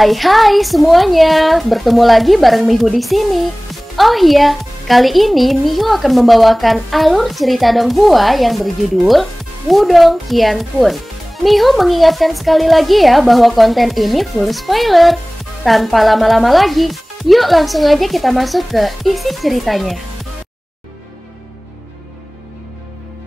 Hai semuanya, bertemu lagi bareng Mihu di sini. Oh iya, kali ini Mihu akan membawakan alur cerita Donghua yang berjudul Wudong Qiankun. Mihu mengingatkan sekali lagi ya bahwa konten ini full spoiler. Tanpa lama-lama lagi, yuk langsung aja kita masuk ke isi ceritanya.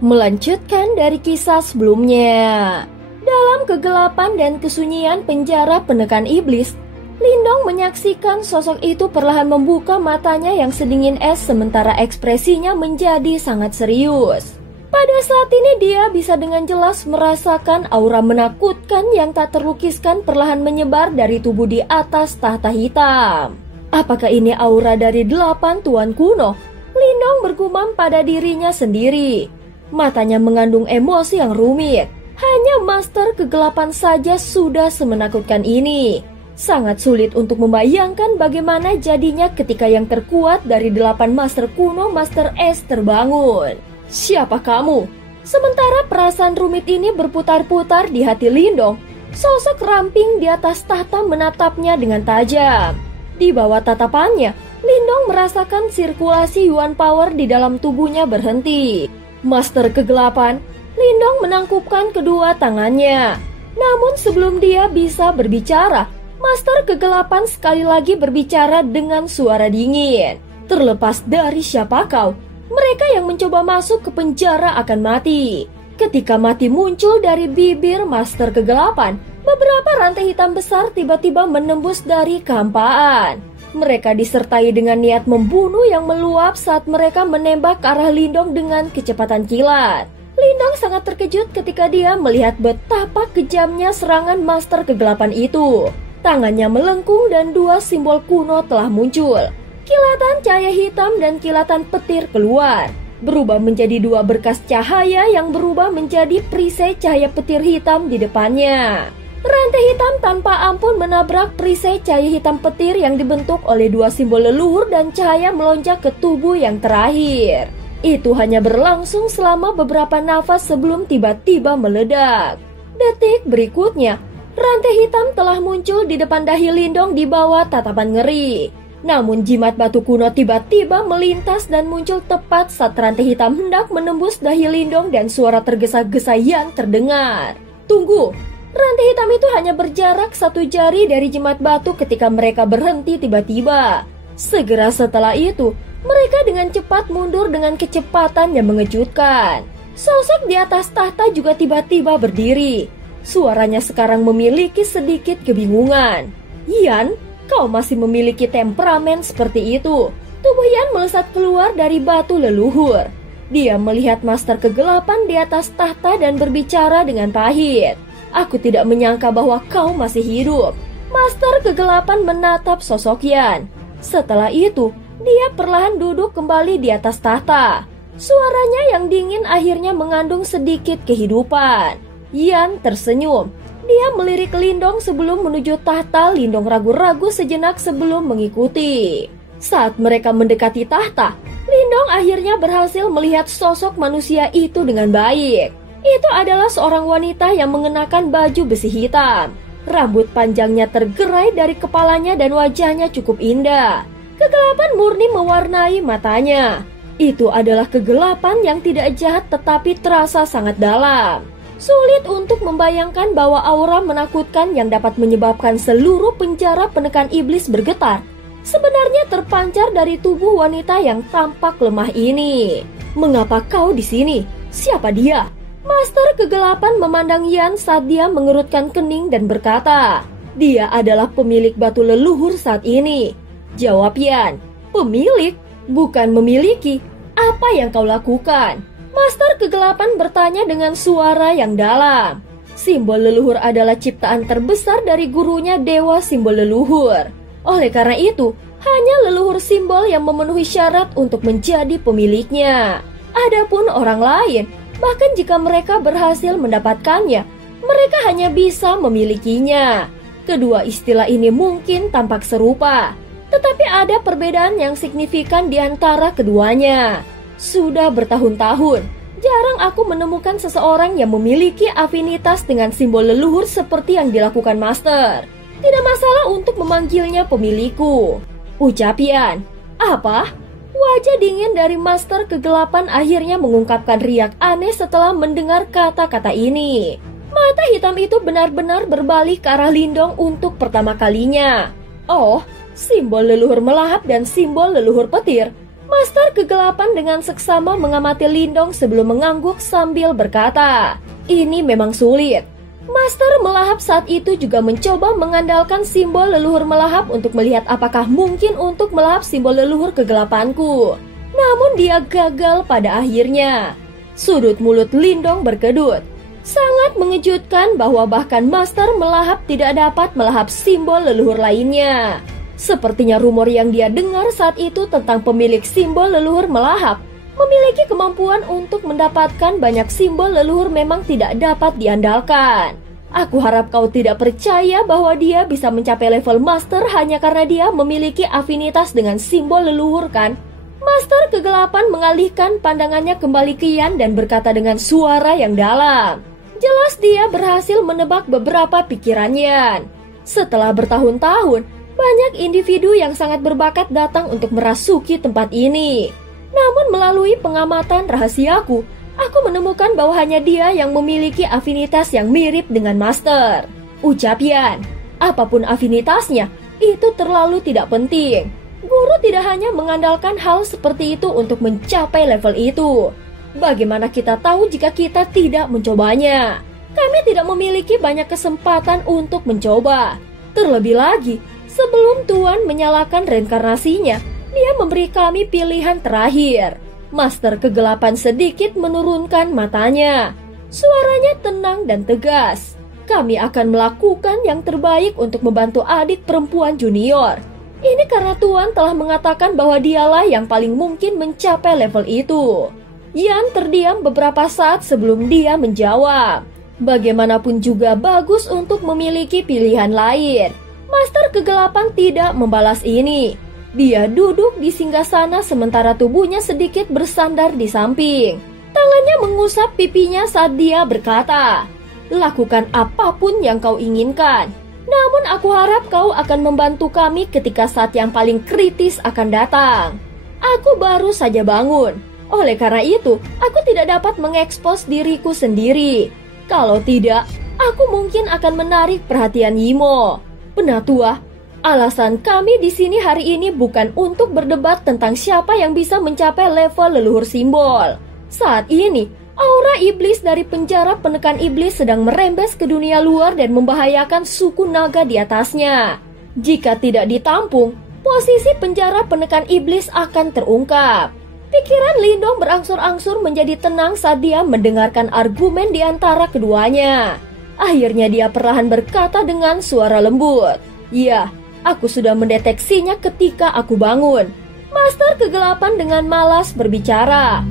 Melanjutkan dari kisah sebelumnya. Dalam kegelapan dan kesunyian penjara penekan iblis, Lindong menyaksikan sosok itu perlahan membuka matanya yang sedingin es sementara ekspresinya menjadi sangat serius. Pada saat ini dia bisa dengan jelas merasakan aura menakutkan yang tak terlukiskan perlahan menyebar dari tubuh di atas tahta hitam. Apakah ini aura dari 8 tuan kuno? Lindong bergumam pada dirinya sendiri. Matanya mengandung emosi yang rumit. Hanya Master Kegelapan saja sudah semenakutkan ini. Sangat sulit untuk membayangkan bagaimana jadinya ketika yang terkuat dari 8 Master kuno Master Es terbangun. Siapa kamu? Sementara perasaan rumit ini berputar-putar di hati Lindong, sosok ramping di atas tahta menatapnya dengan tajam. Di bawah tatapannya, Lindong merasakan sirkulasi Yuan Power di dalam tubuhnya berhenti. Master Kegelapan, Lindong menangkupkan kedua tangannya. Namun sebelum dia bisa berbicara, Master Kegelapan sekali lagi berbicara dengan suara dingin. Terlepas dari siapa kau, mereka yang mencoba masuk ke penjara akan mati. Ketika mati muncul dari bibir Master Kegelapan, beberapa rantai hitam besar tiba-tiba menembus dari kehampaan. Mereka disertai dengan niat membunuh yang meluap saat mereka menembak ke arah Lindong dengan kecepatan kilat. Lindong sangat terkejut ketika dia melihat betapa kejamnya serangan Master Kegelapan itu. Tangannya melengkung dan 2 simbol kuno telah muncul. Kilatan cahaya hitam dan kilatan petir keluar, berubah menjadi 2 berkas cahaya yang berubah menjadi perisai cahaya petir hitam di depannya. Rantai hitam tanpa ampun menabrak perisai cahaya hitam petir yang dibentuk oleh 2 simbol leluhur dan cahaya melonjak ke tubuh yang terakhir. Itu hanya berlangsung selama beberapa nafas sebelum tiba-tiba meledak. Detik berikutnya, rantai hitam telah muncul di depan dahi Lindong di bawah tatapan ngeri. Namun jimat batu kuno tiba-tiba melintas dan muncul tepat saat rantai hitam hendak menembus dahi Lindong dan suara tergesa-gesa yang terdengar. Tunggu, rantai hitam itu hanya berjarak 1 jari dari jimat batu ketika mereka berhenti tiba-tiba. Segera setelah itu, mereka dengan cepat mundur dengan kecepatan yang mengejutkan. Sosok di atas tahta juga tiba-tiba berdiri. Suaranya sekarang memiliki sedikit kebingungan. Yan, kau masih memiliki temperamen seperti itu. Tubuh Yan melesat keluar dari batu leluhur. Dia melihat Master Kegelapan di atas tahta dan berbicara dengan pahit. Aku tidak menyangka bahwa kau masih hidup. Master Kegelapan menatap sosok Yan. Setelah itu, dia perlahan duduk kembali di atas tahta. Suaranya yang dingin akhirnya mengandung sedikit kehidupan. Yan tersenyum. Dia melirik Lindong sebelum menuju tahta. Lindong ragu-ragu sejenak sebelum mengikuti. Saat mereka mendekati tahta, Lindong akhirnya berhasil melihat sosok manusia itu dengan baik. Itu adalah seorang wanita yang mengenakan baju besi hitam. Rambut panjangnya tergerai dari kepalanya dan wajahnya cukup indah. Kegelapan murni mewarnai matanya. Itu adalah kegelapan yang tidak jahat tetapi terasa sangat dalam. Sulit untuk membayangkan bahwa aura menakutkan yang dapat menyebabkan seluruh penjara penekan iblis bergetar sebenarnya terpancar dari tubuh wanita yang tampak lemah ini. Mengapa kau di sini? Siapa dia? Master Kegelapan memandang Yan saat dia mengerutkan kening dan berkata, dia adalah pemilik batu leluhur saat ini. Jawab Yan, pemilik, bukan memiliki. Apa yang kau lakukan? Master Kegelapan bertanya dengan suara yang dalam. Simbol leluhur adalah ciptaan terbesar dari gurunya Dewa Simbol Leluhur. Oleh karena itu, hanya leluhur simbol yang memenuhi syarat untuk menjadi pemiliknya. Adapun orang lain, bahkan jika mereka berhasil mendapatkannya, mereka hanya bisa memilikinya. Kedua istilah ini mungkin tampak serupa, tetapi ada perbedaan yang signifikan di antara keduanya. Sudah bertahun-tahun, jarang aku menemukan seseorang yang memiliki afinitas dengan simbol leluhur seperti yang dilakukan Master. Tidak masalah untuk memanggilnya pemilikku, ucap Yan. Apa? Wajah dingin dari Master Kegelapan akhirnya mengungkapkan riak aneh setelah mendengar kata-kata ini. Mata hitam itu benar-benar berbalik ke arah Lindong untuk pertama kalinya. Oh, simbol leluhur melahap dan simbol leluhur petir. Master Kegelapan dengan seksama mengamati Lindong sebelum mengangguk sambil berkata, ini memang sulit. Master melahap saat itu juga mencoba mengandalkan simbol leluhur melahap untuk melihat apakah mungkin untuk melahap simbol leluhur kegelapanku. Namun dia gagal pada akhirnya. Sudut mulut Lindong berkedut. Sangat mengejutkan bahwa bahkan Master melahap tidak dapat melahap simbol leluhur lainnya. Sepertinya rumor yang dia dengar saat itu tentang pemilik simbol leluhur melahap memiliki kemampuan untuk mendapatkan banyak simbol leluhur memang tidak dapat diandalkan. Aku harap kau tidak percaya bahwa dia bisa mencapai level master hanya karena dia memiliki afinitas dengan simbol leluhur, kan? Master Kegelapan mengalihkan pandangannya kembali ke Yan dan berkata dengan suara yang dalam. Jelas dia berhasil menebak beberapa pikiran Yan. Setelah bertahun-tahun, banyak individu yang sangat berbakat datang untuk merasuki tempat ini. Namun melalui pengamatan rahasiaku, aku menemukan bahwa hanya dia yang memiliki afinitas yang mirip dengan Master. Ucap Yan, apapun afinitasnya, itu terlalu tidak penting. Guru tidak hanya mengandalkan hal seperti itu untuk mencapai level itu. Bagaimana kita tahu jika kita tidak mencobanya? Kami tidak memiliki banyak kesempatan untuk mencoba. Terlebih lagi, sebelum Tuan menyalakan reinkarnasinya, dia memberi kami pilihan terakhir. Master Kegelapan sedikit menurunkan matanya. Suaranya tenang dan tegas. Kami akan melakukan yang terbaik untuk membantu adik perempuan junior. Ini karena Tuan telah mengatakan bahwa dialah yang paling mungkin mencapai level itu. Yan terdiam beberapa saat sebelum dia menjawab. Bagaimanapun juga bagus untuk memiliki pilihan lain. Master Kegelapan tidak membalas ini. Dia duduk di singgasana sementara tubuhnya sedikit bersandar di samping. Tangannya mengusap pipinya saat dia berkata, lakukan apapun yang kau inginkan. Namun aku harap kau akan membantu kami ketika saat yang paling kritis akan datang. Aku baru saja bangun. Oleh karena itu, aku tidak dapat mengekspos diriku sendiri. Kalau tidak, aku mungkin akan menarik perhatian Yimo. Penatua, alasan kami di sini hari ini bukan untuk berdebat tentang siapa yang bisa mencapai level leluhur simbol. Saat ini, aura iblis dari penjara penekan iblis sedang merembes ke dunia luar dan membahayakan suku naga di atasnya. Jika tidak ditampung, posisi penjara penekan iblis akan terungkap. Pikiran Lindong berangsur-angsur menjadi tenang saat dia mendengarkan argumen di antara keduanya. Akhirnya dia perlahan berkata dengan suara lembut, ya, aku sudah mendeteksinya ketika aku bangun. Master Kegelapan dengan malas berbicara.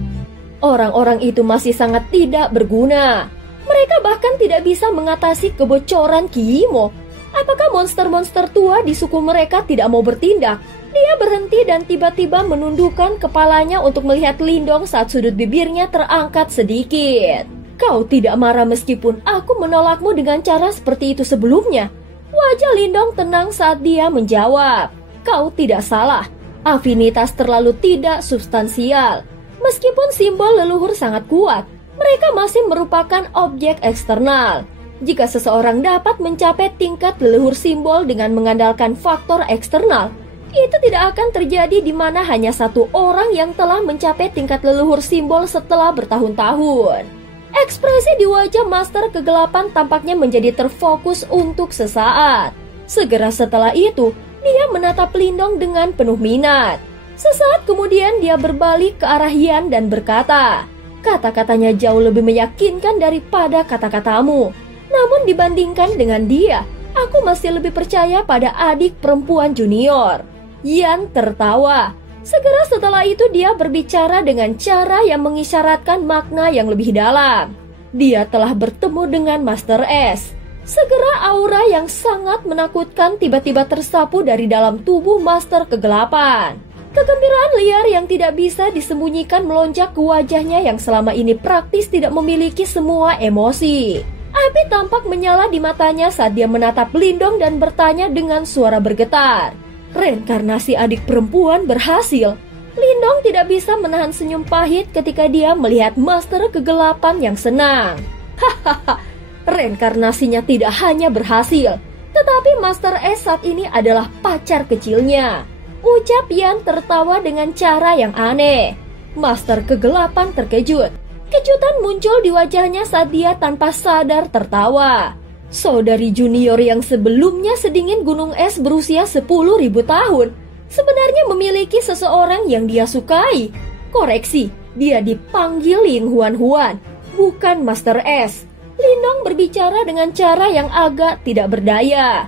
Orang-orang itu masih sangat tidak berguna. Mereka bahkan tidak bisa mengatasi kebocoran Ki Yimo. Apakah monster-monster tua di suku mereka tidak mau bertindak? Dia berhenti dan tiba-tiba menundukkan kepalanya untuk melihat Lindong saat sudut bibirnya terangkat sedikit. Kau tidak marah meskipun aku menolakmu dengan cara seperti itu sebelumnya? Wajah Lindong tenang saat dia menjawab. Kau tidak salah. Afinitas terlalu tidak substansial. Meskipun simbol leluhur sangat kuat, mereka masih merupakan objek eksternal. Jika seseorang dapat mencapai tingkat leluhur simbol dengan mengandalkan faktor eksternal, itu tidak akan terjadi di mana hanya satu orang yang telah mencapai tingkat leluhur simbol setelah bertahun-tahun. Ekspresi di wajah Master Kegelapan tampaknya menjadi terfokus untuk sesaat. Segera setelah itu, dia menatap Lindong dengan penuh minat. Sesaat kemudian dia berbalik ke arah Yan dan berkata, kata-katanya jauh lebih meyakinkan daripada kata-katamu. Namun dibandingkan dengan dia, aku masih lebih percaya pada adik perempuan junior. Yan tertawa. Segera setelah itu dia berbicara dengan cara yang mengisyaratkan makna yang lebih dalam. Dia telah bertemu dengan Master S. Segera aura yang sangat menakutkan tiba-tiba tersapu dari dalam tubuh Master Kegelapan. Kegembiraan liar yang tidak bisa disembunyikan melonjak ke wajahnya yang selama ini praktis tidak memiliki semua emosi. Api tampak menyala di matanya saat dia menatap Lindong dan bertanya dengan suara bergetar. Reinkarnasi adik perempuan berhasil. Lindong tidak bisa menahan senyum pahit ketika dia melihat Master Kegelapan yang senang. Hahaha, reinkarnasinya tidak hanya berhasil, tetapi Master S saat ini adalah pacar kecilnya. Ucap Yan tertawa dengan cara yang aneh. Master Kegelapan terkejut. Kejutan muncul di wajahnya saat dia tanpa sadar tertawa. Saudari junior yang sebelumnya sedingin gunung es berusia 10.000 tahun sebenarnya memiliki seseorang yang dia sukai. Koreksi, dia dipanggil Ying Huan Huan, bukan Master S. Lindong berbicara dengan cara yang agak tidak berdaya.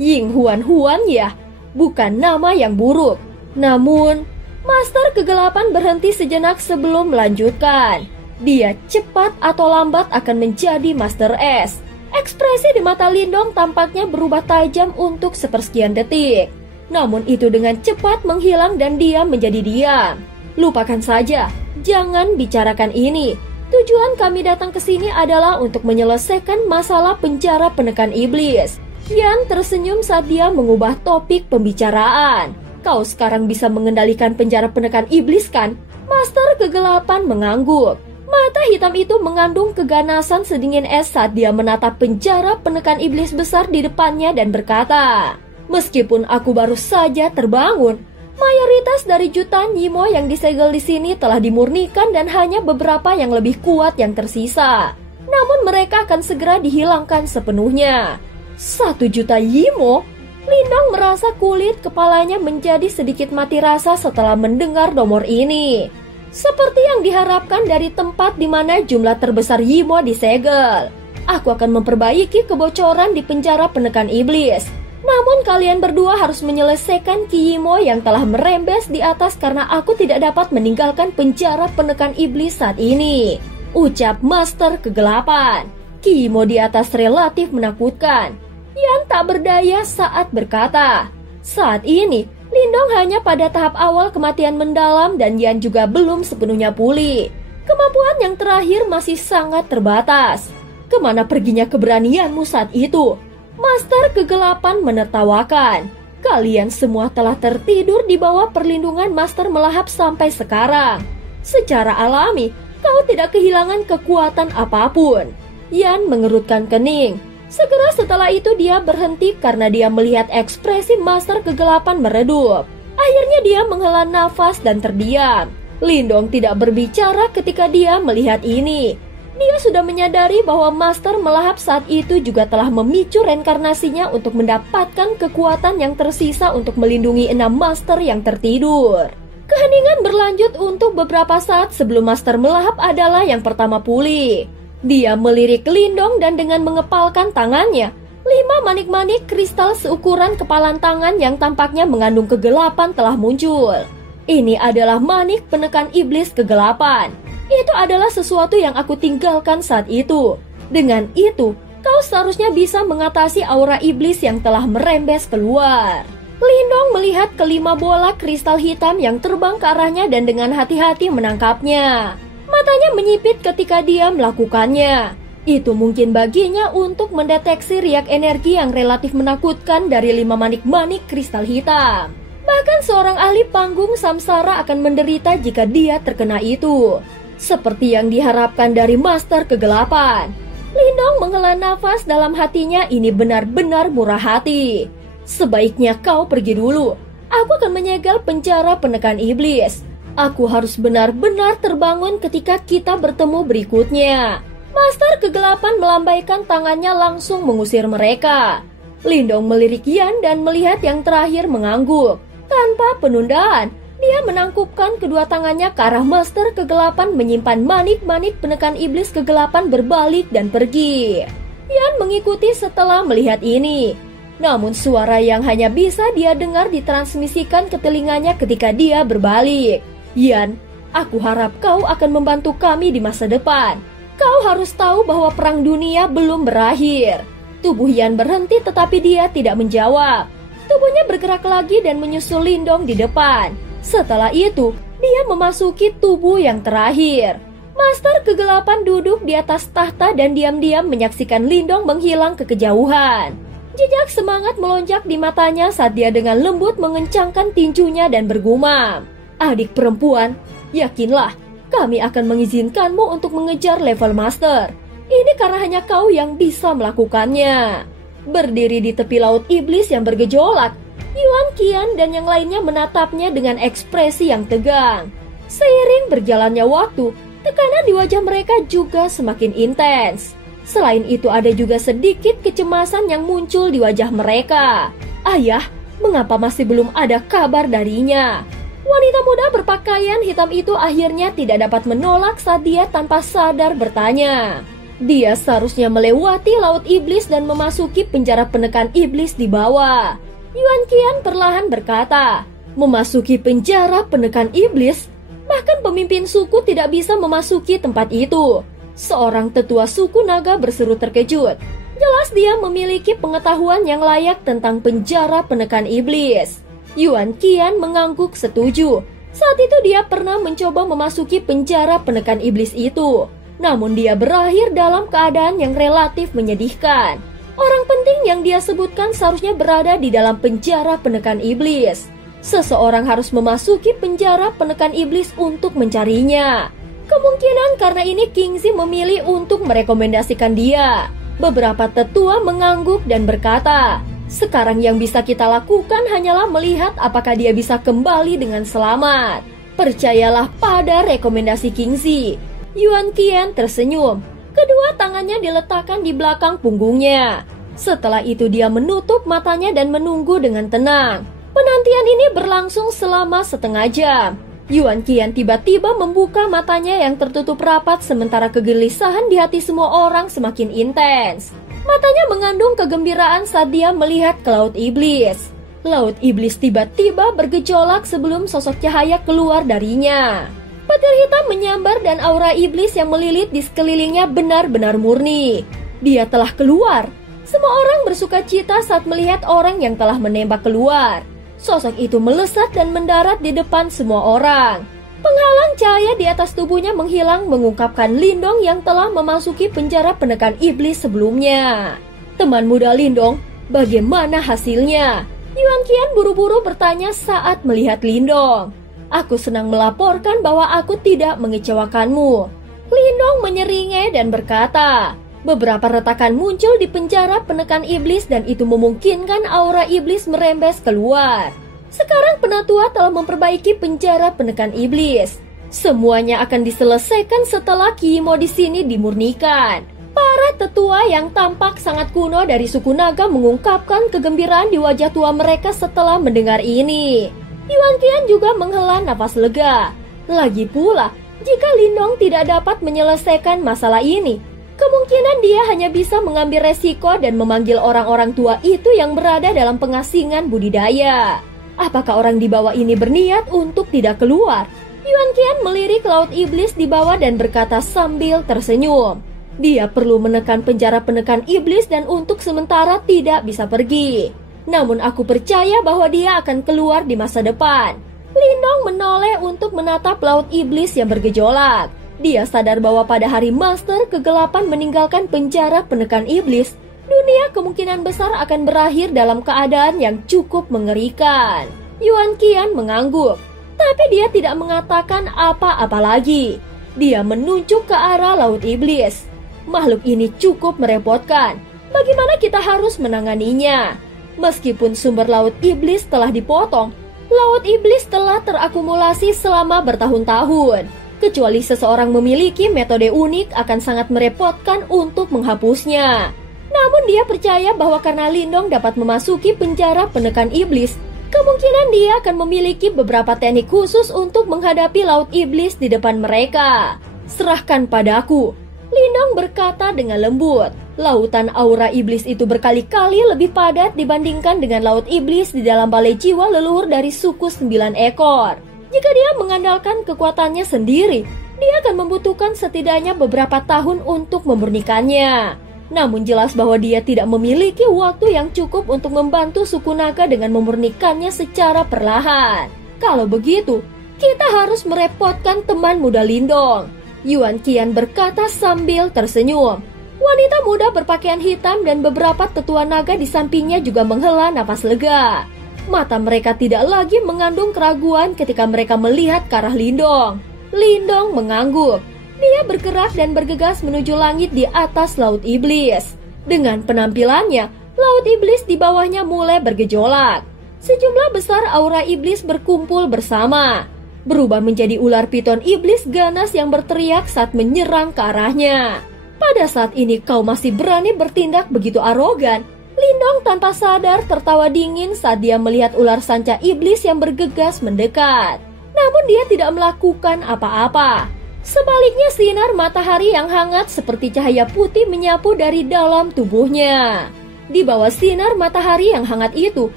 Ying Huan Huan ya, bukan nama yang buruk. Namun Master Kegelapan berhenti sejenak sebelum melanjutkan. Dia cepat atau lambat akan menjadi Master S. Ekspresi di mata Lindong tampaknya berubah tajam untuk sepersekian detik. Namun itu dengan cepat menghilang dan dia menjadi diam. Lupakan saja, jangan bicarakan ini. Tujuan kami datang ke sini adalah untuk menyelesaikan masalah penjara penekan iblis. Yan tersenyum saat dia mengubah topik pembicaraan. Kau sekarang bisa mengendalikan penjara penekan iblis kan? Master Kegelapan mengangguk. Mata hitam itu mengandung keganasan sedingin es saat dia menatap penjara penekan iblis besar di depannya dan berkata, meskipun aku baru saja terbangun, mayoritas dari jutaan Yimo yang disegel di sini telah dimurnikan dan hanya beberapa yang lebih kuat yang tersisa. Namun mereka akan segera dihilangkan sepenuhnya. 1 juta Yimo? Lindong merasa kulit kepalanya menjadi sedikit mati rasa setelah mendengar nomor ini. Seperti yang diharapkan dari tempat di mana jumlah terbesar Yimo disegel. Aku akan memperbaiki kebocoran di penjara penekan iblis. Namun kalian berdua harus menyelesaikan Ki Yimo yang telah merembes di atas karena aku tidak dapat meninggalkan penjara penekan iblis saat ini. Ucap Master Kegelapan. Ki Yimo di atas relatif menakutkan. Yan tak berdaya saat berkata, saat ini Lindong hanya pada tahap awal kematian mendalam dan Yan juga belum sepenuhnya pulih. Kemampuan yang terakhir masih sangat terbatas. Kemana perginya keberanianmu saat itu? Master Kegelapan menertawakan. Kalian semua telah tertidur di bawah perlindungan Master Melahap sampai sekarang. Secara alami, kau tidak kehilangan kekuatan apapun. Yan mengerutkan kening. Segera setelah itu dia berhenti karena dia melihat ekspresi Master Kegelapan meredup. Akhirnya dia menghela nafas dan terdiam. Lindong tidak berbicara ketika dia melihat ini. Dia sudah menyadari bahwa Master Melahap saat itu juga telah memicu reinkarnasinya untuk mendapatkan kekuatan yang tersisa untuk melindungi 6 Master yang tertidur. Keheningan berlanjut untuk beberapa saat sebelum Master Melahap adalah yang pertama pulih. Dia melirik Lindong dan dengan mengepalkan tangannya, 5 manik-manik kristal seukuran kepalan tangan yang tampaknya mengandung kegelapan telah muncul. Ini adalah manik penekan iblis kegelapan. Itu adalah sesuatu yang aku tinggalkan saat itu. Dengan itu, kau seharusnya bisa mengatasi aura iblis yang telah merembes keluar. Lindong melihat kelima bola kristal hitam yang terbang ke arahnya dan dengan hati-hati menangkapnya. Matanya menyipit ketika dia melakukannya. Itu mungkin baginya untuk mendeteksi riak energi yang relatif menakutkan dari 5 manik-manik kristal hitam. Bahkan seorang ahli panggung samsara akan menderita jika dia terkena itu. Seperti yang diharapkan dari Master Kegelapan. Lindong menghela nafas dalam hatinya, ini benar-benar murah hati. Sebaiknya kau pergi dulu. Aku akan menyegel penjara penekan iblis. Aku harus benar-benar terbangun ketika kita bertemu berikutnya. Master Kegelapan melambaikan tangannya langsung mengusir mereka. Lindong melirik Yan dan melihat yang terakhir mengangguk. Tanpa penundaan, dia menangkupkan kedua tangannya ke arah Master Kegelapan menyimpan manik-manik penekan iblis kegelapan berbalik dan pergi. Yan mengikuti setelah melihat ini. Namun suara yang hanya bisa dia dengar ditransmisikan ke telinganya ketika dia berbalik. Yan, aku harap kau akan membantu kami di masa depan. Kau harus tahu bahwa perang dunia belum berakhir. Tubuh Yan berhenti tetapi dia tidak menjawab. Tubuhnya bergerak lagi dan menyusul Lindong di depan. Setelah itu, dia memasuki tubuh yang terakhir. Master Kegelapan duduk di atas tahta dan diam-diam menyaksikan Lindong menghilang ke kejauhan. Jejak semangat melonjak di matanya saat dia dengan lembut mengencangkan tinjunya dan bergumam, "Adik perempuan, yakinlah, kami akan mengizinkanmu untuk mengejar level master. Ini karena hanya kau yang bisa melakukannya." Berdiri di tepi laut iblis yang bergejolak, Yuan Qian dan yang lainnya menatapnya dengan ekspresi yang tegang. Seiring berjalannya waktu, tekanan di wajah mereka juga semakin intens. Selain itu ada juga sedikit kecemasan yang muncul di wajah mereka. "Ayah, mengapa masih belum ada kabar darinya?" Wanita muda berpakaian hitam itu akhirnya tidak dapat menolak saat dia tanpa sadar bertanya. Dia seharusnya melewati laut iblis dan memasuki penjara penekan iblis di bawah. Yuan Qian perlahan berkata, "Memasuki penjara penekan iblis? Bahkan pemimpin suku tidak bisa memasuki tempat itu." Seorang tetua suku naga berseru terkejut. Jelas dia memiliki pengetahuan yang layak tentang penjara penekan iblis. Yuan Qian mengangguk setuju. Saat itu dia pernah mencoba memasuki penjara penekan iblis itu. Namun dia berakhir dalam keadaan yang relatif menyedihkan. Orang penting yang dia sebutkan seharusnya berada di dalam penjara penekan iblis. Seseorang harus memasuki penjara penekan iblis untuk mencarinya. Kemungkinan karena ini Kingzi memilih untuk merekomendasikan dia. Beberapa tetua mengangguk dan berkata, "Sekarang yang bisa kita lakukan hanyalah melihat apakah dia bisa kembali dengan selamat. Percayalah pada rekomendasi Kingzi." Yuan Qian tersenyum. Kedua tangannya diletakkan di belakang punggungnya. Setelah itu dia menutup matanya dan menunggu dengan tenang. Penantian ini berlangsung selama setengah jam. Yuan Qian tiba-tiba membuka matanya yang tertutup rapat sementara kegelisahan di hati semua orang semakin intens. Matanya mengandung kegembiraan saat dia melihat ke laut iblis. Laut iblis tiba-tiba bergejolak sebelum sosok cahaya keluar darinya. Petir hitam menyambar dan aura iblis yang melilit di sekelilingnya benar-benar murni. Dia telah keluar. Semua orang bersuka cita saat melihat orang yang telah menembak keluar. Sosok itu melesat dan mendarat di depan semua orang. Penghalang cahaya di atas tubuhnya menghilang mengungkapkan Lindong yang telah memasuki penjara penekan iblis sebelumnya. "Teman muda Lindong, bagaimana hasilnya?" Yuan Qian buru-buru bertanya saat melihat Lindong. "Aku senang melaporkan bahwa aku tidak mengecewakanmu." Lindong menyeringai dan berkata, "Beberapa retakan muncul di penjara penekan iblis dan itu memungkinkan aura iblis merembes keluar. Sekarang penatua telah memperbaiki penjara penekan iblis. Semuanya akan diselesaikan setelah Kimo di sini dimurnikan." Para tetua yang tampak sangat kuno dari suku naga mengungkapkan kegembiraan di wajah tua mereka setelah mendengar ini. Yuan Qian juga menghela nafas lega. Lagi pula, jika Lindong tidak dapat menyelesaikan masalah ini, kemungkinan dia hanya bisa mengambil resiko dan memanggil orang-orang tua itu yang berada dalam pengasingan budidaya. Apakah orang di bawah ini berniat untuk tidak keluar? Yuan Qian melirik laut iblis di bawah dan berkata sambil tersenyum. Dia perlu menekan penjara penekan iblis dan untuk sementara tidak bisa pergi. Namun aku percaya bahwa dia akan keluar di masa depan. Lindong menoleh untuk menatap laut iblis yang bergejolak. Dia sadar bahwa pada hari Master Kegelapan meninggalkan penjara penekan iblis, dunia kemungkinan besar akan berakhir dalam keadaan yang cukup mengerikan. Yuan Qian mengangguk, tapi dia tidak mengatakan apa-apa lagi. Dia menunjuk ke arah laut iblis. Makhluk ini cukup merepotkan. Bagaimana kita harus menanganinya? Meskipun sumber laut iblis telah dipotong, laut iblis telah terakumulasi selama bertahun-tahun. Kecuali seseorang memiliki metode unik akan sangat merepotkan untuk menghapusnya. Namun dia percaya bahwa karena Lindong dapat memasuki penjara penekan iblis, kemungkinan dia akan memiliki beberapa teknik khusus untuk menghadapi laut iblis di depan mereka. "Serahkan padaku," Lindong berkata dengan lembut. Lautan aura iblis itu berkali-kali lebih padat dibandingkan dengan laut iblis di dalam balai jiwa leluhur dari suku 9 ekor. Jika dia mengandalkan kekuatannya sendiri, dia akan membutuhkan setidaknya beberapa tahun untuk memurnikannya. Namun jelas bahwa dia tidak memiliki waktu yang cukup untuk membantu suku naga dengan memurnikannya secara perlahan. Kalau begitu, kita harus merepotkan teman muda Lindong. Yuan Qian berkata sambil tersenyum. Wanita muda berpakaian hitam dan beberapa tetua naga di sampingnya juga menghela napas lega. Mata mereka tidak lagi mengandung keraguan ketika mereka melihat ke arah Lindong. Lindong mengangguk. Dia bergerak dan bergegas menuju langit di atas Laut Iblis. Dengan penampilannya, Laut Iblis di bawahnya mulai bergejolak. Sejumlah besar aura iblis berkumpul bersama, berubah menjadi ular piton iblis ganas yang berteriak saat menyerang ke arahnya. Pada saat ini kau masih berani bertindak begitu arogan? Lindong tanpa sadar tertawa dingin saat dia melihat ular sanca iblis yang bergegas mendekat. Namun dia tidak melakukan apa-apa. Sebaliknya sinar matahari yang hangat seperti cahaya putih menyapu dari dalam tubuhnya. Di bawah sinar matahari yang hangat itu,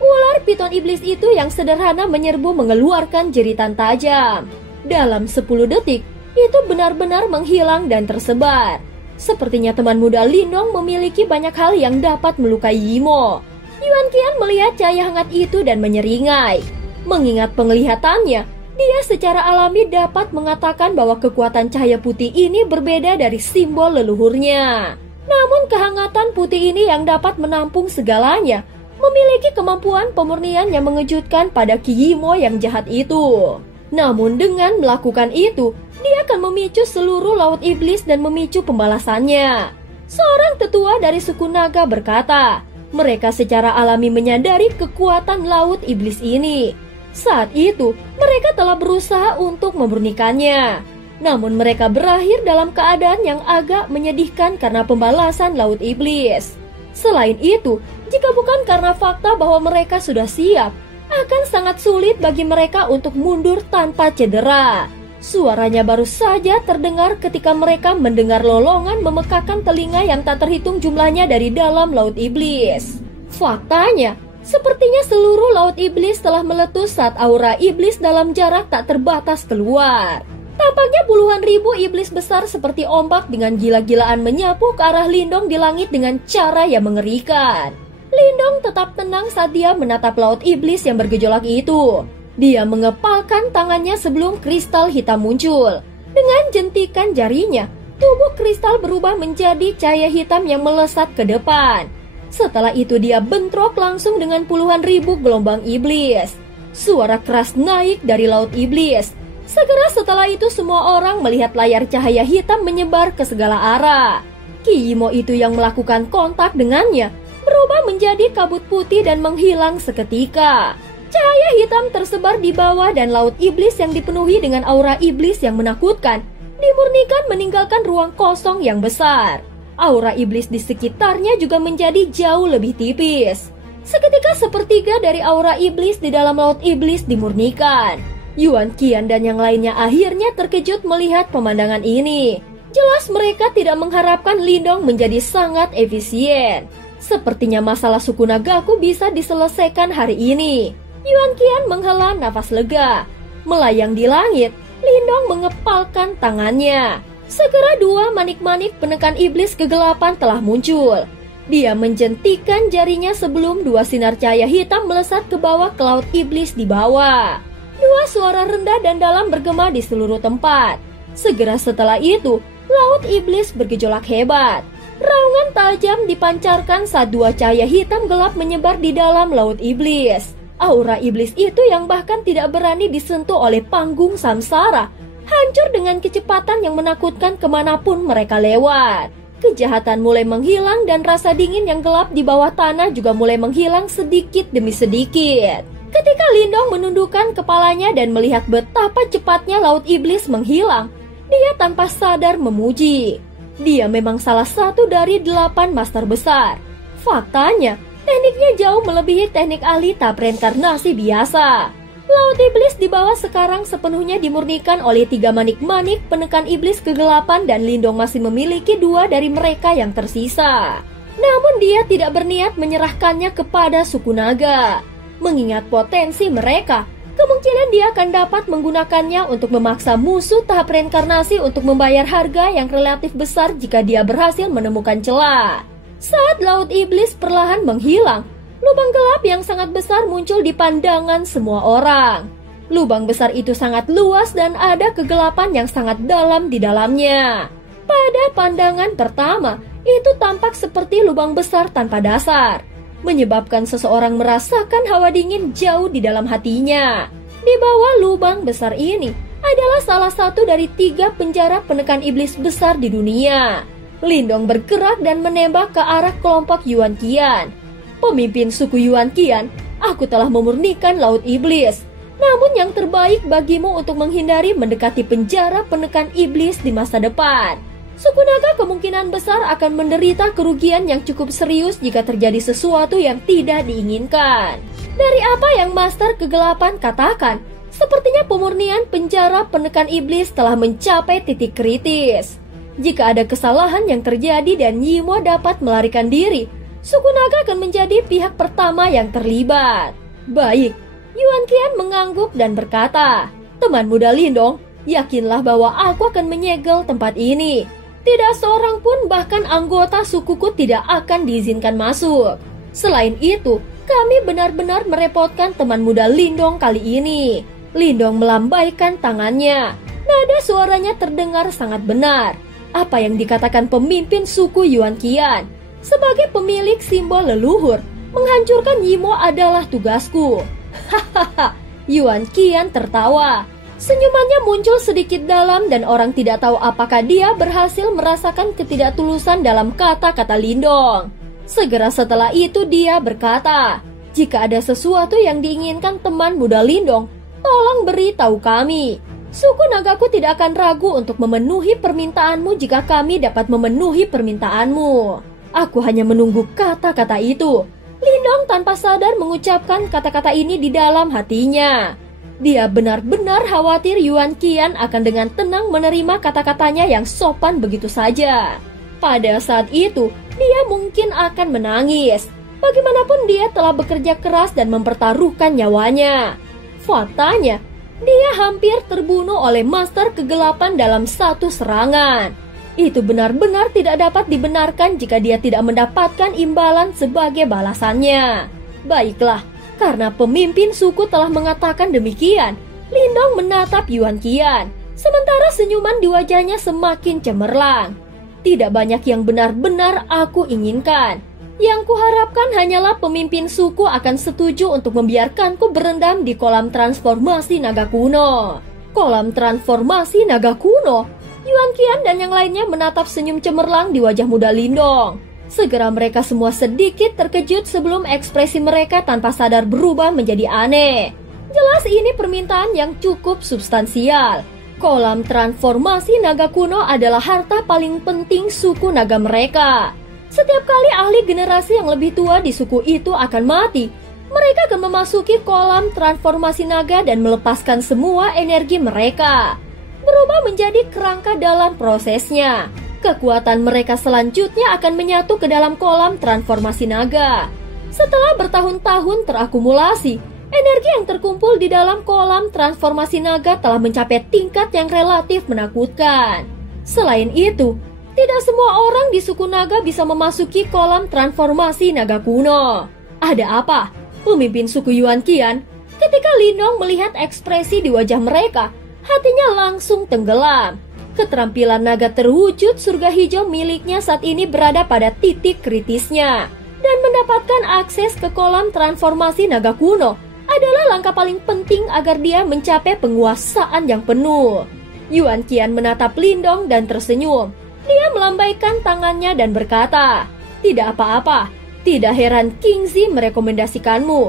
ular piton iblis itu yang sederhana menyerbu mengeluarkan jeritan tajam. Dalam 10 detik, itu benar-benar menghilang dan tersebar. Sepertinya teman muda Lindong memiliki banyak hal yang dapat melukai Yimo. Yuan Qian melihat cahaya hangat itu dan menyeringai. Mengingat penglihatannya, dia secara alami dapat mengatakan bahwa kekuatan cahaya putih ini berbeda dari simbol leluhurnya. Namun kehangatan putih ini yang dapat menampung segalanya memiliki kemampuan pemurnian yang mengejutkan pada Qi Yimo yang jahat itu. Namun dengan melakukan itu, dia akan memicu seluruh laut iblis dan memicu pembalasannya. Seorang tetua dari suku naga berkata, mereka secara alami menyadari kekuatan laut iblis ini. Saat itu, mereka telah berusaha untuk memurnikannya. Namun mereka berakhir dalam keadaan yang agak menyedihkan karena pembalasan laut iblis. Selain itu, jika bukan karena fakta bahwa mereka sudah siap, akan sangat sulit bagi mereka untuk mundur tanpa cedera. Suaranya baru saja terdengar ketika mereka mendengar lolongan memekakan telinga yang tak terhitung jumlahnya dari dalam laut iblis. Faktanya, sepertinya seluruh laut iblis telah meletus saat aura iblis dalam jarak tak terbatas keluar. Tampaknya puluhan ribu iblis besar seperti ombak dengan gila-gilaan menyapu ke arah Lindong di langit dengan cara yang mengerikan. Lindong tetap tenang saat dia menatap laut iblis yang bergejolak itu. Dia mengepalkan tangannya sebelum kristal hitam muncul. Dengan jentikan jarinya, tubuh kristal berubah menjadi cahaya hitam yang melesat ke depan. Setelah itu dia bentrok langsung dengan puluhan ribu gelombang iblis. Suara keras naik dari laut iblis. Segera setelah itu semua orang melihat layar cahaya hitam menyebar ke segala arah. Qi Yimo itu yang melakukan kontak dengannya berubah menjadi kabut putih dan menghilang seketika. Cahaya hitam tersebar di bawah dan laut iblis yang dipenuhi dengan aura iblis yang menakutkan dimurnikan meninggalkan ruang kosong yang besar. Aura iblis di sekitarnya juga menjadi jauh lebih tipis. Seketika sepertiga dari aura iblis di dalam laut iblis dimurnikan. Yuan Qian dan yang lainnya akhirnya terkejut melihat pemandangan ini. Jelas mereka tidak mengharapkan Lindong menjadi sangat efisien. Sepertinya masalah suku Nagaku bisa diselesaikan hari ini. Yuan Qian menghela nafas lega. Melayang di langit, Lindong mengepalkan tangannya. Segera dua manik-manik penekan iblis kegelapan telah muncul. Dia menjentikan jarinya sebelum dua sinar cahaya hitam melesat ke bawah ke laut iblis di bawah. Dua suara rendah dan dalam bergema di seluruh tempat. Segera setelah itu, laut iblis bergejolak hebat. Raungan tajam dipancarkan saat dua cahaya hitam gelap menyebar di dalam laut iblis. Aura iblis itu yang bahkan tidak berani disentuh oleh panggung samsara, hancur dengan kecepatan yang menakutkan kemanapun mereka lewat. Kejahatan mulai menghilang dan rasa dingin yang gelap di bawah tanah juga mulai menghilang sedikit demi sedikit. Ketika Lindong menundukkan kepalanya dan melihat betapa cepatnya laut iblis menghilang, dia tanpa sadar memuji. Dia memang salah satu dari 8 master besar. Faktanya, tekniknya jauh melebihi teknik ahli tahap reinkarnasi biasa. Laut iblis di bawah sekarang sepenuhnya dimurnikan oleh 3 manik-manik penekan iblis kegelapan dan Lindong masih memiliki 2 dari mereka yang tersisa. Namun dia tidak berniat menyerahkannya kepada suku naga. Mengingat potensi mereka, kemungkinan dia akan dapat menggunakannya untuk memaksa musuh tahap reinkarnasi untuk membayar harga yang relatif besar jika dia berhasil menemukan celah. Saat laut iblis perlahan menghilang, lubang gelap yang sangat besar muncul di pandangan semua orang. Lubang besar itu sangat luas dan ada kegelapan yang sangat dalam di dalamnya. Pada pandangan pertama, itu tampak seperti lubang besar tanpa dasar, menyebabkan seseorang merasakan hawa dingin jauh di dalam hatinya. Di bawah lubang besar ini adalah salah satu dari 3 penjara penekan iblis besar di dunia. Lindong bergerak dan menembak ke arah kelompok Yuan Qian. Pemimpin suku Yuan Qian, aku telah memurnikan laut iblis. Namun yang terbaik bagimu untuk menghindari mendekati penjara penekan iblis di masa depan. Suku naga kemungkinan besar akan menderita kerugian yang cukup serius jika terjadi sesuatu yang tidak diinginkan. Dari apa yang Master Kegelapan katakan, sepertinya pemurnian penjara penekan iblis telah mencapai titik kritis. Jika ada kesalahan yang terjadi dan Yimo dapat melarikan diri, suku naga akan menjadi pihak pertama yang terlibat. Baik, Yuan Qian mengangguk dan berkata, "Teman muda Lindong, yakinlah bahwa aku akan menyegel tempat ini. Tidak seorang pun bahkan anggota sukuku tidak akan diizinkan masuk. Selain itu, kami benar-benar merepotkan teman muda Lindong kali ini." Lindong melambaikan tangannya. Nada suaranya terdengar sangat benar. Apa yang dikatakan pemimpin suku Yuan Qian. Sebagai pemilik simbol leluhur, menghancurkan Yimo adalah tugasku. Hahaha, Yuan Qian tertawa. Senyumannya muncul sedikit dalam dan orang tidak tahu apakah dia berhasil merasakan ketidaktulusan dalam kata-kata Lindong. Segera setelah itu dia berkata, "Jika ada sesuatu yang diinginkan teman muda Lindong, tolong beritahu kami. Suku nagaku tidak akan ragu untuk memenuhi permintaanmu jika kami dapat memenuhi permintaanmu." Aku hanya menunggu kata-kata itu. Lindong tanpa sadar mengucapkan kata-kata ini di dalam hatinya. Dia benar-benar khawatir Yuan Qian akan dengan tenang menerima kata-katanya yang sopan begitu saja. Pada saat itu, dia mungkin akan menangis. Bagaimanapun dia telah bekerja keras dan mempertaruhkan nyawanya. Faktanya, dia hampir terbunuh oleh Master Kegelapan dalam satu serangan. Itu benar-benar tidak dapat dibenarkan jika dia tidak mendapatkan imbalan sebagai balasannya. Baiklah, karena pemimpin suku telah mengatakan demikian, Lindong menatap Yuan Qian, sementara senyuman di wajahnya semakin cemerlang. Tidak banyak yang benar-benar aku inginkan. Yang kuharapkan hanyalah pemimpin suku akan setuju untuk membiarkanku berendam di kolam transformasi naga kuno. Kolam transformasi naga kuno? Yuan Qian dan yang lainnya menatap senyum cemerlang di wajah muda Lindong. Segera mereka semua sedikit terkejut sebelum ekspresi mereka tanpa sadar berubah menjadi aneh. Jelas ini permintaan yang cukup substansial. Kolam transformasi naga kuno adalah harta paling penting suku naga mereka. Setiap kali ahli generasi yang lebih tua di suku itu akan mati, mereka akan memasuki kolam transformasi naga dan melepaskan semua energi mereka, berubah menjadi kerangka dalam prosesnya. Kekuatan mereka selanjutnya akan menyatu ke dalam kolam transformasi naga. Setelah bertahun-tahun terakumulasi, energi yang terkumpul di dalam kolam transformasi naga telah mencapai tingkat yang relatif menakutkan. Selain itu, tidak semua orang di suku naga bisa memasuki kolam transformasi naga kuno. Ada apa? Pemimpin suku Yuan Qian, ketika Lindong melihat ekspresi di wajah mereka, hatinya langsung tenggelam. Keterampilan naga terwujud surga hijau miliknya saat ini berada pada titik kritisnya. Dan mendapatkan akses ke kolam transformasi naga kuno adalah langkah paling penting agar dia mencapai penguasaan yang penuh. Yuan Qian menatap Lindong dan tersenyum. Dia melambaikan tangannya dan berkata, "Tidak apa-apa, tidak heran Kingzi merekomendasikanmu.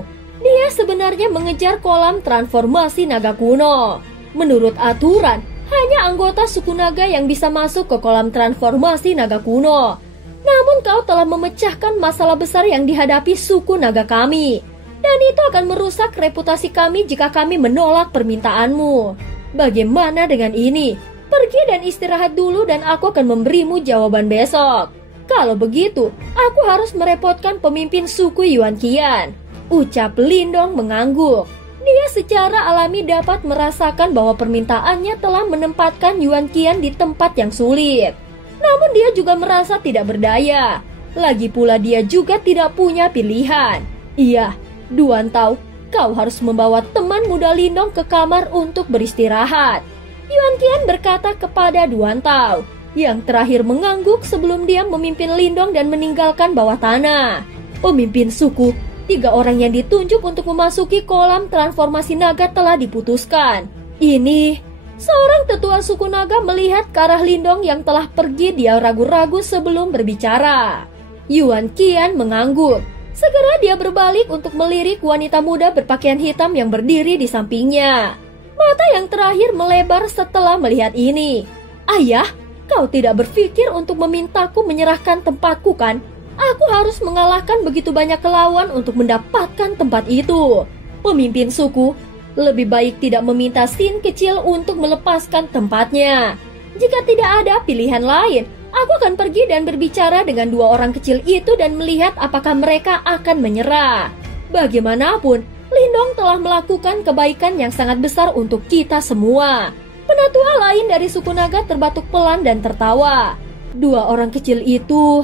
Dia sebenarnya mengejar kolam transformasi naga kuno. Menurut aturan, hanya anggota suku naga yang bisa masuk ke kolam transformasi naga kuno. Namun kau telah memecahkan masalah besar yang dihadapi suku naga kami. Dan itu akan merusak reputasi kami jika kami menolak permintaanmu. Bagaimana dengan ini? Pergi dan istirahat dulu dan aku akan memberimu jawaban besok. Kalau begitu, aku harus merepotkan pemimpin suku Yuan Qian." Ucap Lindong mengangguk. Dia secara alami dapat merasakan bahwa permintaannya telah menempatkan Yuan Qian di tempat yang sulit. Namun dia juga merasa tidak berdaya. Lagi pula dia juga tidak punya pilihan. Iya, Duan Tao, kau harus membawa teman muda Lindong ke kamar untuk beristirahat. Yuan Qian berkata kepada Duan Tao, yang terakhir mengangguk sebelum dia memimpin Lindong dan meninggalkan bawah tanah. Pemimpin suku, 3 orang yang ditunjuk untuk memasuki kolam transformasi naga telah diputuskan. Ini, seorang tetua suku naga melihat ke arah Lindong yang telah pergi. Dia ragu-ragu sebelum berbicara. Yuan Qian mengangguk. Segera dia berbalik untuk melirik wanita muda berpakaian hitam yang berdiri di sampingnya. Mata yang terakhir melebar setelah melihat ini. Ayah, kau tidak berpikir untuk memintaku menyerahkan tempatku kan? Aku harus mengalahkan begitu banyak lawan untuk mendapatkan tempat itu. Pemimpin suku, lebih baik tidak meminta Sin kecil untuk melepaskan tempatnya. Jika tidak ada pilihan lain, aku akan pergi dan berbicara dengan 2 orang kecil itu dan melihat apakah mereka akan menyerah. Bagaimanapun, Lindong telah melakukan kebaikan yang sangat besar untuk kita semua. Penatua lain dari suku naga terbatuk pelan dan tertawa. 2 orang kecil itu...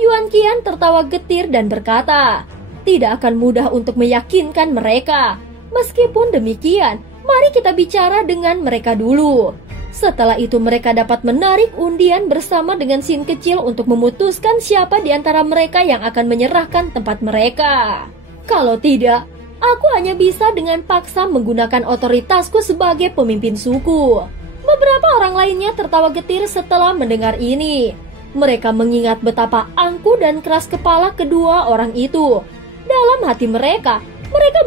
Yuan Qian tertawa getir dan berkata, tidak akan mudah untuk meyakinkan mereka. Meskipun demikian, mari kita bicara dengan mereka dulu. Setelah itu mereka dapat menarik undian bersama dengan Sin kecil untuk memutuskan siapa di antara mereka yang akan menyerahkan tempat mereka. Kalau tidak, aku hanya bisa dengan paksa menggunakan otoritasku sebagai pemimpin suku. Beberapa orang lainnya tertawa getir setelah mendengar ini. Mereka mengingat betapa angkuh dan keras kepala kedua orang itu. Dalam hati mereka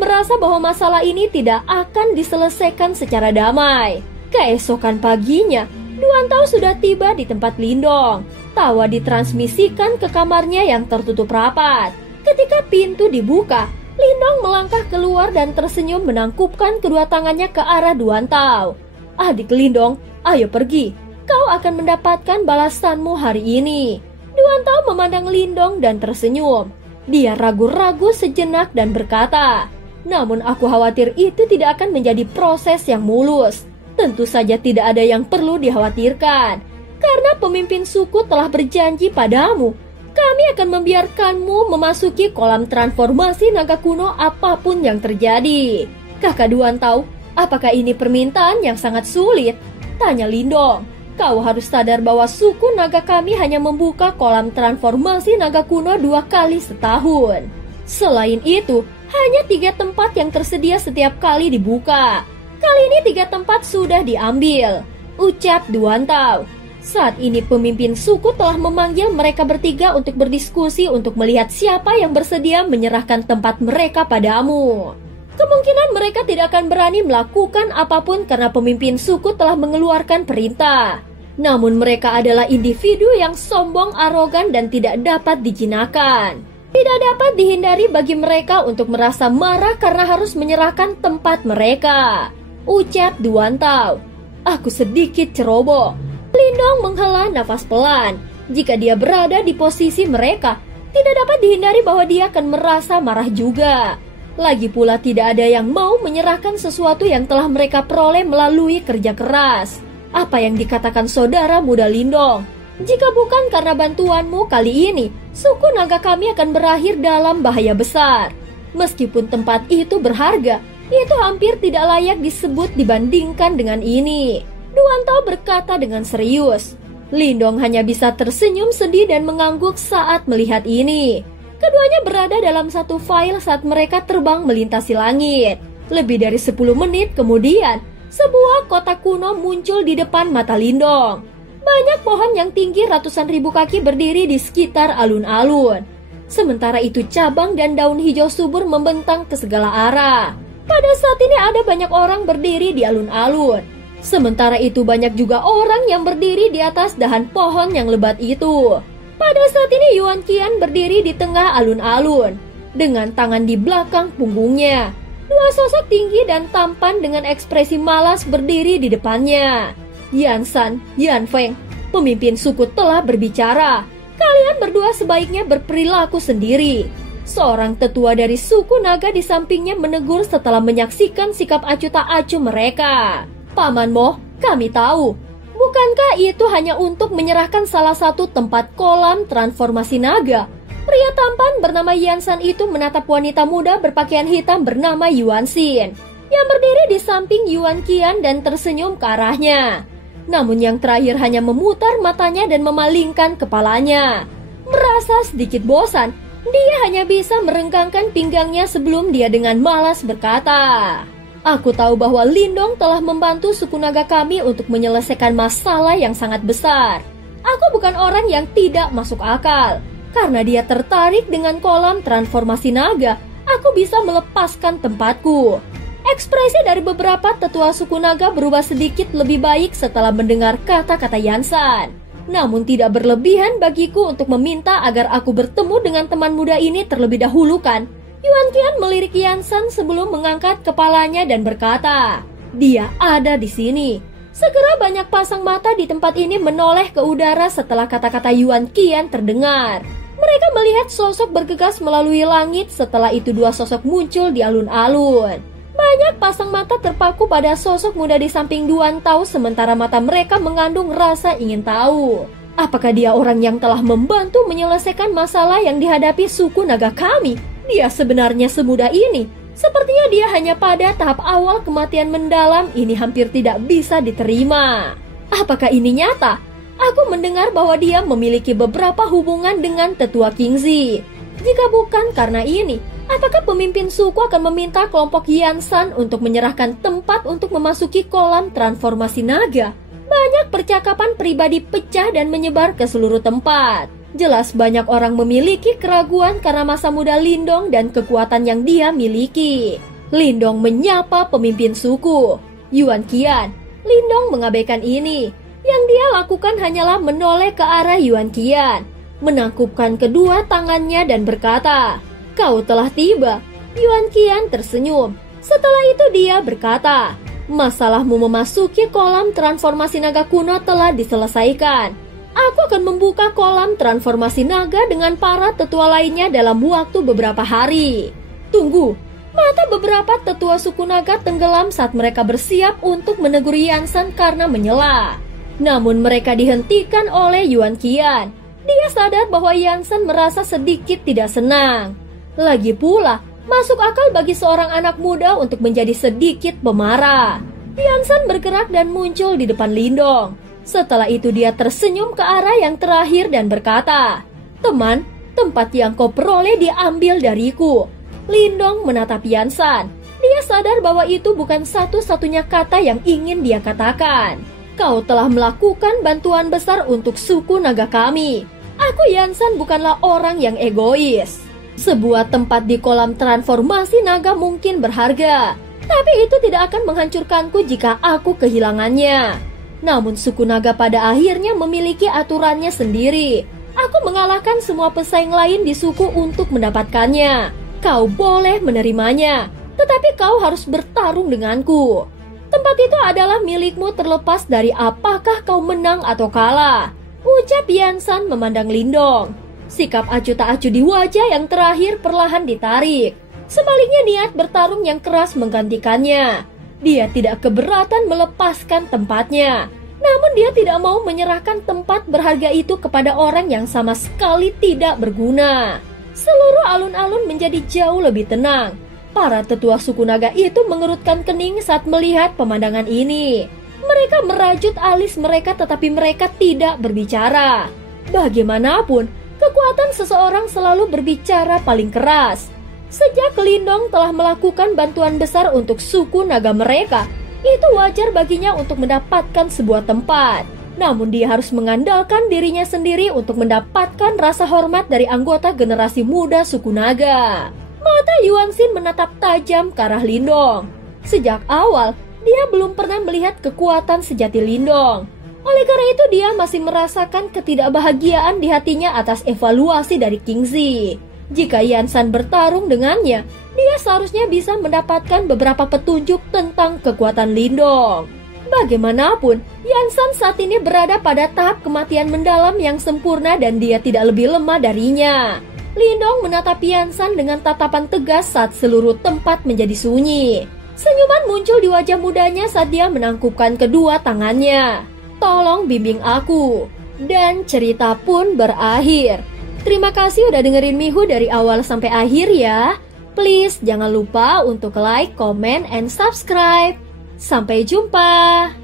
merasa bahwa masalah ini tidak akan diselesaikan secara damai. Keesokan paginya, Duan Tao sudah tiba di tempat Lindong. Tawa ditransmisikan ke kamarnya yang tertutup rapat. Ketika pintu dibuka, Lindong melangkah keluar dan tersenyum menangkupkan kedua tangannya ke arah Duan Tao. Adik Lindong, ayo pergi. Kau akan mendapatkan balasanmu hari ini. Duan Tao memandang Lindong dan tersenyum. Dia ragu-ragu sejenak dan berkata, namun aku khawatir itu tidak akan menjadi proses yang mulus. Tentu saja tidak ada yang perlu dikhawatirkan. Karena pemimpin suku telah berjanji padamu, kami akan membiarkanmu memasuki kolam transformasi naga kuno apapun yang terjadi. Kakak Duan Tao, apakah ini permintaan yang sangat sulit? Tanya Lindong. Kau harus sadar bahwa suku naga kami hanya membuka kolam transformasi naga kuno 2 kali setahun. Selain itu, hanya 3 tempat yang tersedia setiap kali dibuka. Kali ini 3 tempat sudah diambil, ucap Duan Tao. Saat ini pemimpin suku telah memanggil mereka bertiga untuk berdiskusi untuk melihat siapa yang bersedia menyerahkan tempat mereka padamu. Kemungkinan mereka tidak akan berani melakukan apapun karena pemimpin suku telah mengeluarkan perintah. Namun mereka adalah individu yang sombong, arogan, dan tidak dapat dijinakan. Tidak dapat dihindari bagi mereka untuk merasa marah karena harus menyerahkan tempat mereka, ucap Duan Tao. Aku sedikit ceroboh. Lindong menghela nafas pelan. Jika dia berada di posisi mereka, tidak dapat dihindari bahwa dia akan merasa marah juga. Lagi pula tidak ada yang mau menyerahkan sesuatu yang telah mereka peroleh melalui kerja keras. Apa yang dikatakan saudara muda Lindong? Jika bukan karena bantuanmu kali ini, suku naga kami akan berakhir dalam bahaya besar. Meskipun tempat itu berharga, itu hampir tidak layak disebut dibandingkan dengan ini. Duan Tao berkata dengan serius. Lindong hanya bisa tersenyum sedih dan mengangguk saat melihat ini. Keduanya berada dalam satu file saat mereka terbang melintasi langit. Lebih dari 10 menit kemudian, sebuah kota kuno muncul di depan mata Lindong. Banyak pohon yang tinggi ratusan ribu kaki berdiri di sekitar alun-alun. Sementara itu cabang dan daun hijau subur membentang ke segala arah. Pada saat ini ada banyak orang berdiri di alun-alun. Sementara itu banyak juga orang yang berdiri di atas dahan pohon yang lebat itu. Pada saat ini Yuan Qian berdiri di tengah alun-alun dengan tangan di belakang punggungnya. 2 sosok tinggi dan tampan dengan ekspresi malas berdiri di depannya. Yan San, Yan Feng, pemimpin suku telah berbicara. Kalian berdua sebaiknya berperilaku sendiri. Seorang tetua dari suku naga di sampingnya menegur setelah menyaksikan sikap acuh tak acuh mereka. Paman Mo, kami tahu. Bukankah itu hanya untuk menyerahkan salah satu tempat kolam transformasi naga? Pria tampan bernama Yansan itu menatap wanita muda berpakaian hitam bernama Yuan Xin yang berdiri di samping Yuan Qian dan tersenyum ke arahnya. Namun yang terakhir hanya memutar matanya dan memalingkan kepalanya. Merasa sedikit bosan, dia hanya bisa merenggangkan pinggangnya sebelum dia dengan malas berkata, "Aku tahu bahwa Lindong telah membantu suku naga kami untuk menyelesaikan masalah yang sangat besar. Aku bukan orang yang tidak masuk akal. Karena dia tertarik dengan kolam transformasi naga, aku bisa melepaskan tempatku." Ekspresi dari beberapa tetua suku naga berubah sedikit lebih baik setelah mendengar kata-kata Yansan. Namun tidak berlebihan bagiku untuk meminta agar aku bertemu dengan teman muda ini terlebih dahulu kan? Yuan Qian melirik Yansan sebelum mengangkat kepalanya dan berkata, "Dia ada di sini." Segera banyak pasang mata di tempat ini menoleh ke udara setelah kata-kata Yuan Qian terdengar. Mereka melihat sosok bergegas melalui langit, setelah itu dua sosok muncul di alun-alun. Banyak pasang mata terpaku pada sosok muda di samping Duan Tao, sementara mata mereka mengandung rasa ingin tahu. Apakah dia orang yang telah membantu menyelesaikan masalah yang dihadapi suku naga kami? Dia sebenarnya semudah ini. Sepertinya dia hanya pada tahap awal kematian mendalam, ini hampir tidak bisa diterima. Apakah ini nyata? Aku mendengar bahwa dia memiliki beberapa hubungan dengan tetua Kingzi. Jika bukan karena ini, apakah pemimpin suku akan meminta kelompok Yansan untuk menyerahkan tempat untuk memasuki kolam transformasi naga? Banyak percakapan pribadi pecah dan menyebar ke seluruh tempat. Jelas banyak orang memiliki keraguan karena masa muda Lindong dan kekuatan yang dia miliki. Lindong menyapa pemimpin suku, Yuan Qian. Lindong mengabaikan ini. Yang dia lakukan hanyalah menoleh ke arah Yuan Qian, menangkupkan kedua tangannya dan berkata, "Kau telah tiba." Yuan Qian tersenyum. Setelah itu dia berkata, "Masalahmu memasuki kolam transformasi naga kuno telah diselesaikan. Aku akan membuka kolam transformasi naga dengan para tetua lainnya dalam waktu beberapa hari." Tunggu, mata beberapa tetua suku naga tenggelam saat mereka bersiap untuk menegur Yansan karena menyela. Namun mereka dihentikan oleh Yuan Qian. Dia sadar bahwa Yansan merasa sedikit tidak senang. Lagi pula, masuk akal bagi seorang anak muda untuk menjadi sedikit pemarah. Yansan bergerak dan muncul di depan Lindong. Setelah itu dia tersenyum ke arah yang terakhir dan berkata, "Teman, tempat yang kau peroleh diambil dariku." Lindong menatap Yansan. Dia sadar bahwa itu bukan satu-satunya kata yang ingin dia katakan. "Kau telah melakukan bantuan besar untuk suku naga kami. Aku Yansan bukanlah orang yang egois. Sebuah tempat di kolam transformasi naga mungkin berharga, tapi itu tidak akan menghancurkanku jika aku kehilangannya. Namun suku naga pada akhirnya memiliki aturannya sendiri. Aku mengalahkan semua pesaing lain di suku untuk mendapatkannya. Kau boleh menerimanya, tetapi kau harus bertarung denganku. Tempat itu adalah milikmu terlepas dari apakah kau menang atau kalah," ucap Yansan memandang Lindong. Sikap acuh tak acuh di wajah yang terakhir perlahan ditarik. Sebaliknya niat bertarung yang keras menggantikannya. Dia tidak keberatan melepaskan tempatnya. Namun dia tidak mau menyerahkan tempat berharga itu kepada orang yang sama sekali tidak berguna. Seluruh alun-alun menjadi jauh lebih tenang. Para tetua suku naga itu mengerutkan kening saat melihat pemandangan ini. Mereka merajut alis mereka tetapi mereka tidak berbicara. Bagaimanapun, kekuatan seseorang selalu berbicara paling keras. Sejak Lindong telah melakukan bantuan besar untuk suku naga mereka, itu wajar baginya untuk mendapatkan sebuah tempat. Namun dia harus mengandalkan dirinya sendiri untuk mendapatkan rasa hormat dari anggota generasi muda suku naga. Mata Yuan Xin menatap tajam ke arah Lindong. Sejak awal, dia belum pernah melihat kekuatan sejati Lindong. Oleh karena itu dia masih merasakan ketidakbahagiaan di hatinya atas evaluasi dari Kingzi. Jika Yansan bertarung dengannya, dia seharusnya bisa mendapatkan beberapa petunjuk tentang kekuatan Lindong. Bagaimanapun, Yansan saat ini berada pada tahap kematian mendalam yang sempurna dan dia tidak lebih lemah darinya. Lindong menatap Yansan dengan tatapan tegas saat seluruh tempat menjadi sunyi. Senyuman muncul di wajah mudanya saat dia menangkupkan kedua tangannya. "Tolong bimbing aku." Dan cerita pun berakhir. Terima kasih udah dengerin Mihu dari awal sampai akhir ya. Please jangan lupa untuk like, comment, and subscribe. Sampai jumpa.